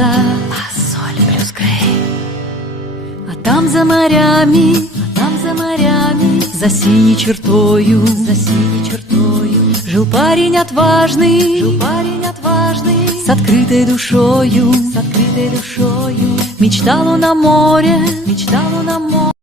солнца, а соль плюс грей. А там за морями, за синей чертою, жил парень отважный, с открытой душою, мечтал он о море,